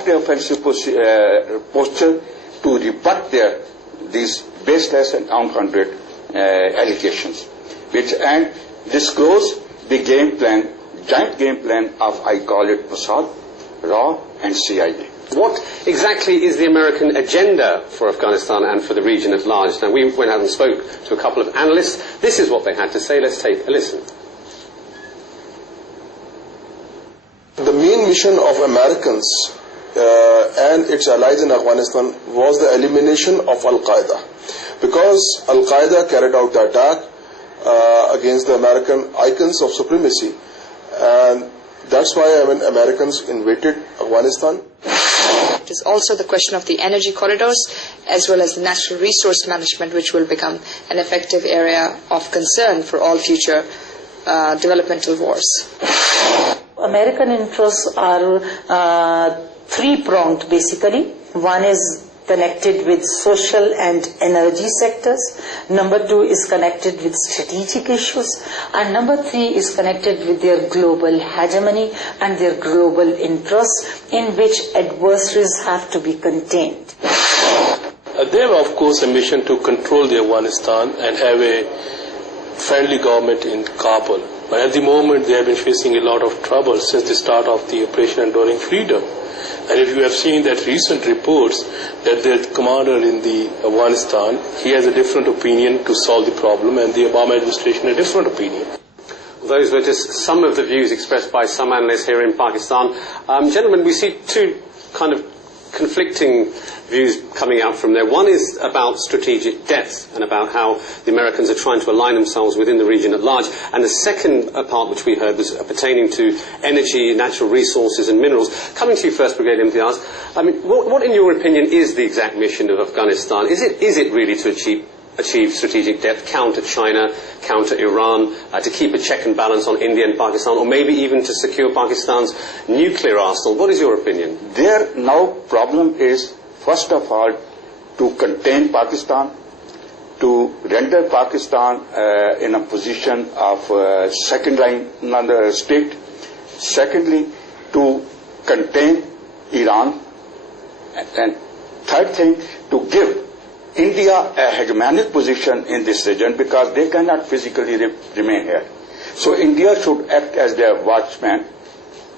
adopt the offensive posture to rebut these baseless and unfounded allegations, and disclose the game plan, joint game plan of, I call it, Mossad, RAW, and CIA. What exactly is the American agenda for Afghanistan and for the region at large? Now, we went out and spoke to a couple of analysts. This is what they had to say. Let's take a listen. The main mission of Americans and its allies in Afghanistan was the elimination of Al-Qaeda, because Al-Qaeda carried out the attack against the American icons of supremacy, and that's why Americans invaded Afghanistan. It is also the question of the energy corridors as well as the natural resource management, which will become an effective area of concern for all future developmental wars. American interests are three-pronged basically. One is connected with social and energy sectors. Number two is connected with strategic issues. And number three is connected with their global hegemony and their global interests, in which adversaries have to be contained. They have, of course, a mission to control the Afghanistan and have a friendly government in Kabul. But at the moment, they have been facing a lot of trouble since the start of the Operation Enduring Freedom. And if you have seen that recent reports that the commander in the Afghanistan, he has a different opinion to solve the problem, and the Obama administration a different opinion. Those were just some of the views expressed by some analysts here in Pakistan. Gentlemen, we see two kind of conflicting views coming out from there. One is about strategic depth and about how the Americans are trying to align themselves within the region at large. And the second part which we heard was pertaining to energy, natural resources and minerals. Coming to you first, Brigadier Imtiaz, I mean, what in your opinion is the exact mission of Afghanistan? Is it really to achieve strategic depth, counter China, counter Iran, to keep a check and balance on India and Pakistan, or maybe even to secure Pakistan's nuclear arsenal? What is your opinion? Their now problem is, first of all, to contain Pakistan, to render Pakistan in a position of second-line state. Secondly, to contain Iran. And third thing, to give India a hegemonic position in this region, because they cannot physically remain here. So India should act as their watchman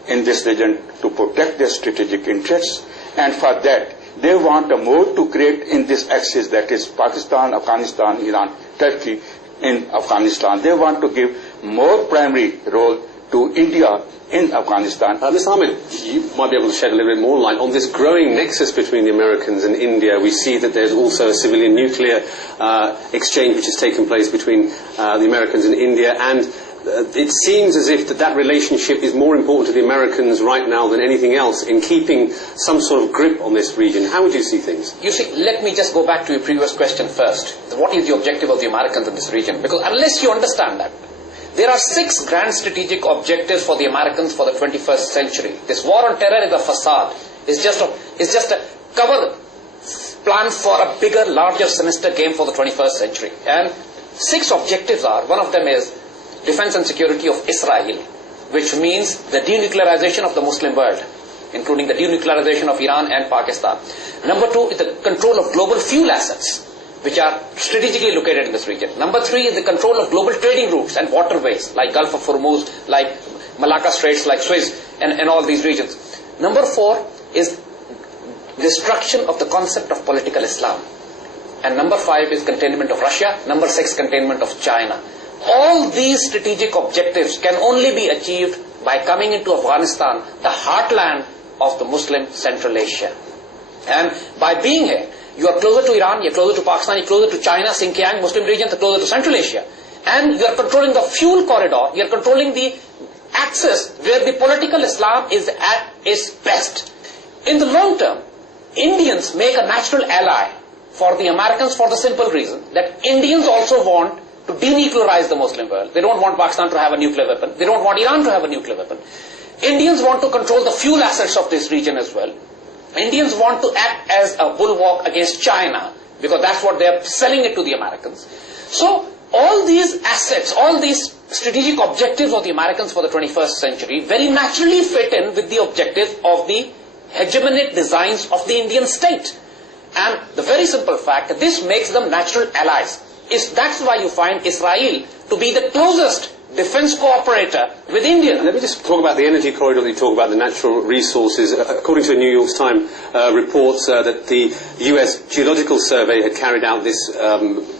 in this region to protect their strategic interests, and for that they want a mode to create in this axis, that is Pakistan, Afghanistan, Iran, Turkey in Afghanistan. They want to give more primary role to India in Afghanistan. Mr. Hamid, you might be able to shed a little bit more light on this growing nexus between the Americans and India. We see that there's also a civilian nuclear exchange which has taken place between the Americans and India, and it seems as if that relationship is more important to the Americans right now than anything else in keeping some sort of grip on this region. How would you see things? You see, let me just go back to your previous question first. What is the objective of the Americans in this region? Because unless you understand that, there are 6 grand strategic objectives for the Americans for the 21st century. This war on terror is a facade. It's just a cover plan for a bigger, larger, sinister game for the 21st century. And 6 objectives are, one of them is defense and security of Israel, which means the denuclearization of the Muslim world, including the denuclearization of Iran and Pakistan. Number 2 is the control of global fuel assets, which are strategically located in this region. Number 3 is the control of global trading routes and waterways, like Gulf of Hormuz, like Malacca Straits, like Suez, and all these regions. Number 4 is destruction of the concept of political Islam. And number 5 is containment of Russia. Number 6, containment of China. All these strategic objectives can only be achieved by coming into Afghanistan, the heartland of the Muslim Central Asia. And by being here, you are closer to Iran, you are closer to Pakistan, you are closer to China, Xinjiang, Muslim regions, you are closer to Central Asia. And you are controlling the fuel corridor, you are controlling the axis where the political Islam is at its best. In the long term, Indians make a natural ally for the Americans for the simple reason that Indians also want to denuclearize the Muslim world. They don't want Pakistan to have a nuclear weapon. They don't want Iran to have a nuclear weapon. Indians want to control the fuel assets of this region as well. Indians want to act as a bulwark against China, because that's what they're selling it to the Americans. So all these assets, all these strategic objectives of the Americans for the 21st century very naturally fit in with the objectives of the hegemonic designs of the Indian state. And the very simple fact that this makes them natural allies. That's why you find Israel to be the closest defense cooperator with India. Let me just talk about the energy corridor that you talk about, the natural resources. According to a New York Times report that the US Geological Survey had carried out this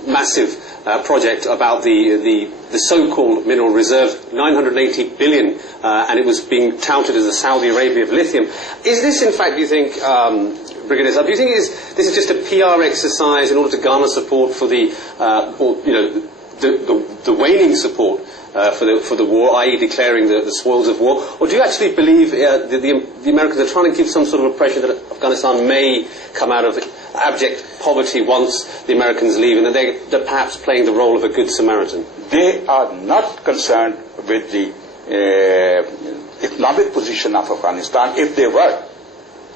massive project about the so-called mineral reserves, 980 billion, and it was being touted as the Saudi Arabia of lithium. Is this, in fact, do you think, Brigadier Zaid, do you think this is just a PR exercise in order to garner support for the waning support for the war, i.e. declaring the spoils of war? Or do you actually believe the Americans are trying to give some sort of impression that Afghanistan may come out of abject poverty once the Americans leave, and that they're perhaps playing the role of a good Samaritan? They are not concerned with the economic position of Afghanistan. If they were,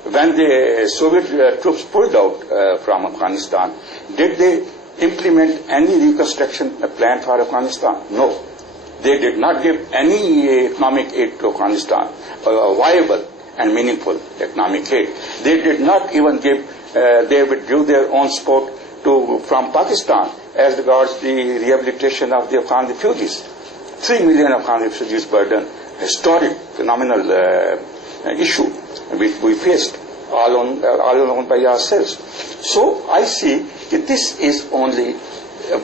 when the Soviet troops pulled out from Afghanistan, did they implement any reconstruction plan for Afghanistan? No. They did not give any economic aid to Afghanistan, viable and meaningful economic aid. They did not even give, they withdrew their own support from Pakistan as regards the rehabilitation of the Afghan refugees. 3 million Afghan refugees burden, historic, phenomenal issue which we faced all alone by ourselves. So I see that this is only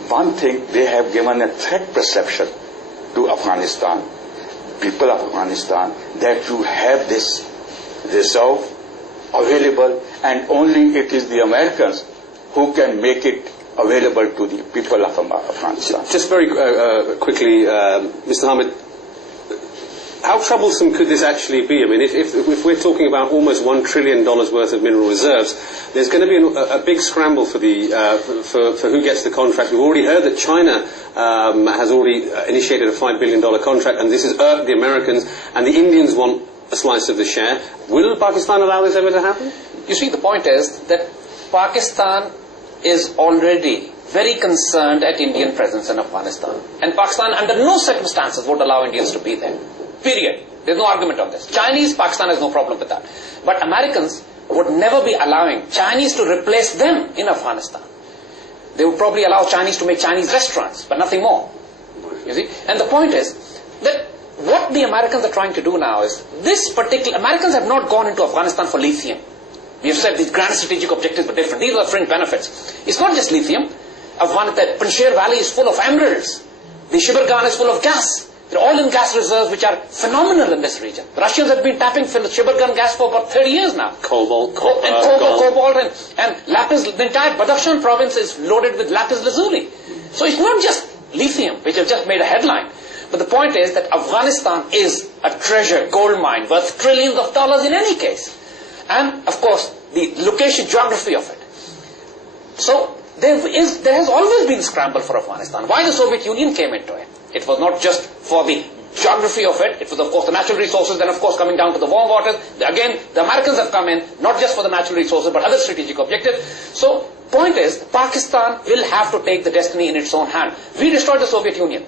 one thing. They have given a threat perception to Afghanistan, people of Afghanistan, that you have this reserve available, and only it is the Americans who can make it available to the people of Afghanistan. Just very quickly, Mr. Hamid, how troublesome could this actually be? I mean, if we're talking about almost $1 trillion worth of mineral reserves, there's going to be a big scramble for who gets the contract. We've already heard that China has already initiated a $5 billion contract, and this has irked the Americans, and the Indians want a slice of the share. Will Pakistan allow this ever to happen? You see, the point is that Pakistan is already very concerned at Indian presence in Afghanistan. And Pakistan under no circumstances would allow Indians to be there. Period. There's no argument on this. Chinese, Pakistan has no problem with that. But Americans would never be allowing Chinese to replace them in Afghanistan. They would probably allow Chinese to make Chinese restaurants, but nothing more. You see? And the point is that what the Americans are trying to do now is, Americans have not gone into Afghanistan for lithium. We have said these grand strategic objectives were different. These are fringe benefits. It's not just lithium. The Panjshir Valley is full of emeralds. The Shibargan is full of gas. There are oil and gas reserves which are phenomenal in this region. The Russians have been tapping Shibargan gas for about 30 years now. Cobalt, and lapis. The entire Badakhshan province is loaded with lapis lazuli. So it's not just lithium, which have just made a headline. But the point is that Afghanistan is a treasure, gold mine, worth trillions of dollars in any case. And, of course, the location, geography of it. So there has always been scramble for Afghanistan. Why the Soviet Union came into it? It was not just for the geography of it. It was, of course, the natural resources. Then, of course, coming down to the warm waters. Again, the Americans have come in, not just for the natural resources, but other strategic objectives. So, point is, Pakistan will have to take the destiny in its own hand. We destroyed the Soviet Union.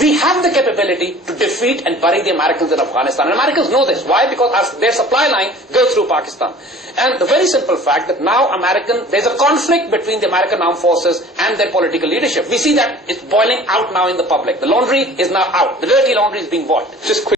We have the capability to defeat and bury the Americans in Afghanistan. And Americans know this. Why? Because their supply line goes through Pakistan. And the very simple fact that now there's a conflict between the American armed forces and their political leadership. We see that it's boiling out now in the public. The laundry is now out. The dirty laundry is being boiled. Just quick.